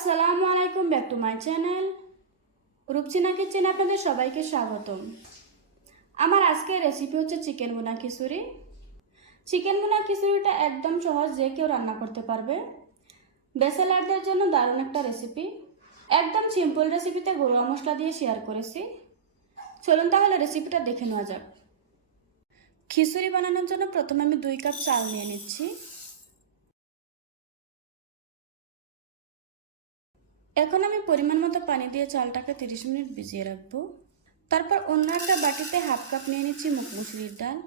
আসসালামু আলাইকুম, back to my channel. Rupchina kitchen আপনাদের সবাইকে স্বাগতম। আমার আজকের রেসিপি হচ্ছে চিকেন বোনা খিচুড়ি। চিকেন বোনা খিচুড়িটা একদম সহজ, যে কেউ রান্না করতে পারবে। বেসেলারদের জন্য দারুণ একটা রেসিপি একদম সিম্পল রেসিপিতে গরুয়া মশলা দিয়ে শেয়ার করেছি। চলুন তাহলে রেসিপিটা দেখে নেওয়া যাক। খিচুড়ি বানানোর জন্য প্রথমে আমি দুই কাপ চাল নিয়ে নিচ্ছি। এখন আমি পরিমাণ মতো পানি দিয়ে চালটাকে তিরিশ মিনিট ভিজিয়ে রাখব। তারপর অন্য একটা বাটিতে হাফ কাপ নিয়ে নিচ্ছি মুখ মুসুরির ডাল।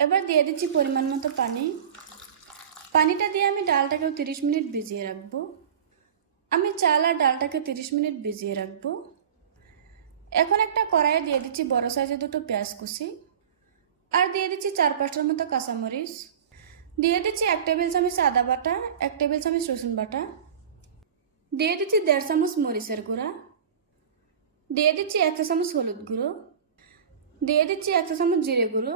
এবার দিয়ে দিচ্ছি পরিমাণ মতো পানি। পানিটা দিয়ে আমি ডালটাকেও তিরিশ মিনিট ভিজিয়ে রাখব। আমি চাল আর ডালটাকে তিরিশ মিনিট ভিজিয়ে রাখব। এখন একটা কড়াইয়ে দিয়ে দিচ্ছি বড় সাইজে দুটো পেঁয়াজ কুচি। আর দিয়ে দিচ্ছি চার পাঁচটার মতো কাঁচামরিচ। দিয়ে দিচ্ছি এক টেবিল চামচ আদা বাটা, এক টেবিল চামচ রসুন বাটা। দিয়ে দিচ্ছি দেড় চামচ মরিচের গুঁড়া দিয়ে দিচ্ছি এক চামচ হলুদ গুঁড়ো দিয়ে দিচ্ছি এক চামচ জিরে গুঁড়ো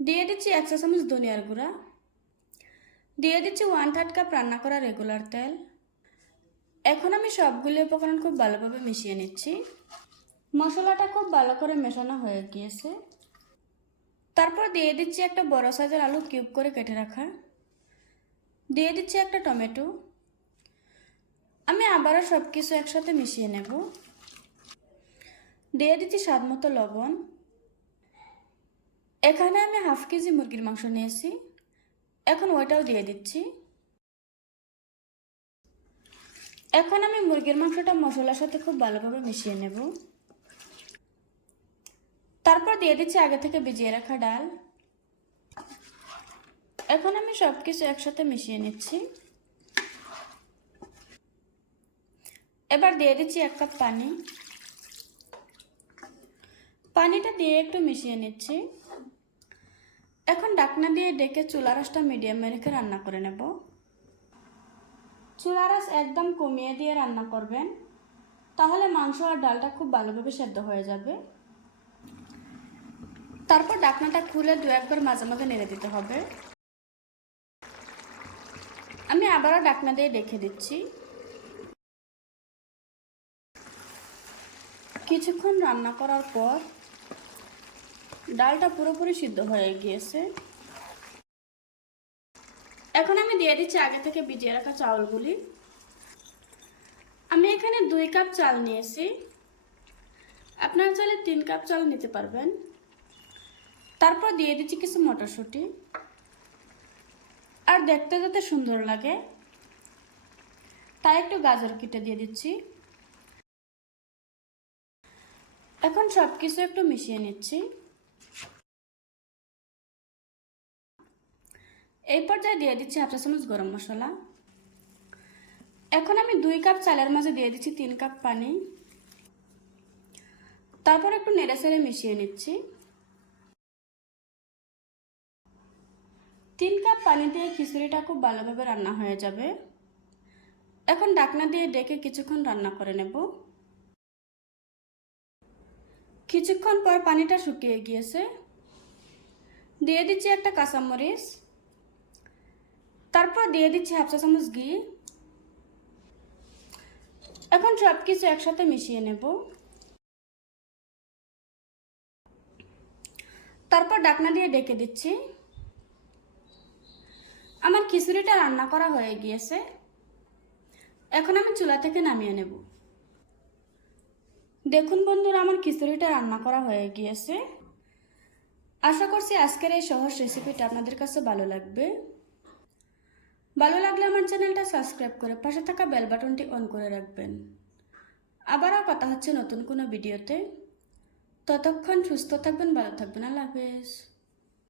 দিয়ে দিচ্ছি এক চামচ ধনিয়ার গুঁড়া দিয়ে দিচ্ছি ওয়ান থার্ড কাপ রান্না করা রেগুলার তেল। এখন আমি সবগুলো উপকরণ খুব ভালোভাবে মিশিয়ে নিচ্ছি। মশলাটা খুব ভালো করে মেশানো হয়ে গিয়েছে। তারপর দিয়ে দিচ্ছি একটা বড় সাইজের আলু কিউব করে কেটে রাখা। দিয়ে দিচ্ছি একটা টমেটো। আবারও সব কিছু একসাথে মিশিয়ে নেব। দিয়ে দিচ্ছি স্বাদ মতো লবণ। এখানে আমি হাফ কেজি মুরগির মাংস নিয়েছি। এখন ওইটাও দিয়ে দিচ্ছি। এখন আমি মুরগির মাংসটা মশলার সাথে খুব ভালোভাবে মিশিয়ে নেব। তারপর দিয়ে দিচ্ছি আগে থেকে ভিজিয়ে রাখা ডাল। এখন আমি সব কিছু একসাথে মিশিয়ে নিচ্ছি। এবার দিয়ে দিচ্ছি এক কাপ পানি। পানিটা দিয়ে একটু মিশিয়ে নিচ্ছি। এখন ডাকনা দিয়ে ডেকে চুলা রসটা মিডিয়ামে রেখে রান্না করে নেব। চুলা রস একদম কমিয়ে দিয়ে রান্না করবেন, তাহলে মাংস আর ডালটা খুব ভালোভাবে সেদ্ধ হয়ে যাবে। তারপর ডাকনাটা খুলে দু একবার মাঝে মাঝে নেড়ে দিতে হবে। আমি আবারও ডাকনা দিয়ে ডেকে দিচ্ছি। কিছুক্ষণ রান্না করার পর ডালটা পুরোপুরি সিদ্ধ হয়ে গিয়েছে। এখন আমি দিয়ে দিচ্ছি আগে থেকে ভিজিয়ে রাখা চাউলগুলি। আমি এখানে দুই কাপ চাল নিয়েছি। আপনার চালে তিন কাপ চাল নিতে পারবেন। তারপর দিয়ে দিচ্ছি কিছু মটরশুঁটি। আর দেখতে যাতে সুন্দর লাগে, তাই একটু গাজর কেটে দিয়ে দিচ্ছি। এখন সব কিছু একটু মিশিয়ে নিচ্ছি। এই পর্যায়ে দিয়ে দিচ্ছি হাফ চা চামচ গরম মশলা। এখন আমি দুই কাপ চালের মাঝে দিয়ে দিচ্ছি তিন কাপ পানি। তারপর একটু নেড়ে সেড়ে মিশিয়ে নিচ্ছি। তিন কাপ পানি দিয়ে খিচুড়িটা খুব ভালোভাবে রান্না হয়ে যাবে। এখন ডাকনা দিয়ে ডেকে কিছুক্ষণ রান্না করে নেব। কিছুক্ষণ পর পানিটা শুকিয়ে গিয়েছে। দিয়ে দিচ্ছি একটা কাঁচামরিচ। তারপর দিয়ে দিচ্ছি হাফ চা চামচ ঘি। এখন সব কিছু একসাথে মিশিয়ে নেব। তারপর ডাকনা দিয়ে ডেকে দিচ্ছি। আমার খিচুড়িটা রান্না করা হয়ে গিয়েছে। এখন আমি চুলা থেকে নামিয়ে নেব। দেখুন বন্ধুরা, আমার খিচুড়িটা রান্না করা হয়ে গিয়েছে। আশা করছি আজকের এই সহজ রেসিপিটা আপনাদের কাছে ভালো লাগবে। ভালো লাগলে আমার চ্যানেলটা সাবস্ক্রাইব করে পাশে থাকা বেল বাটনটি অন করে রাখবেন। আবারও কথা হচ্ছে নতুন কোনো ভিডিওতে ততক্ষণ সুস্থ থাকবেন, ভালো থাকবেন। আল্লাহ হাফেজ।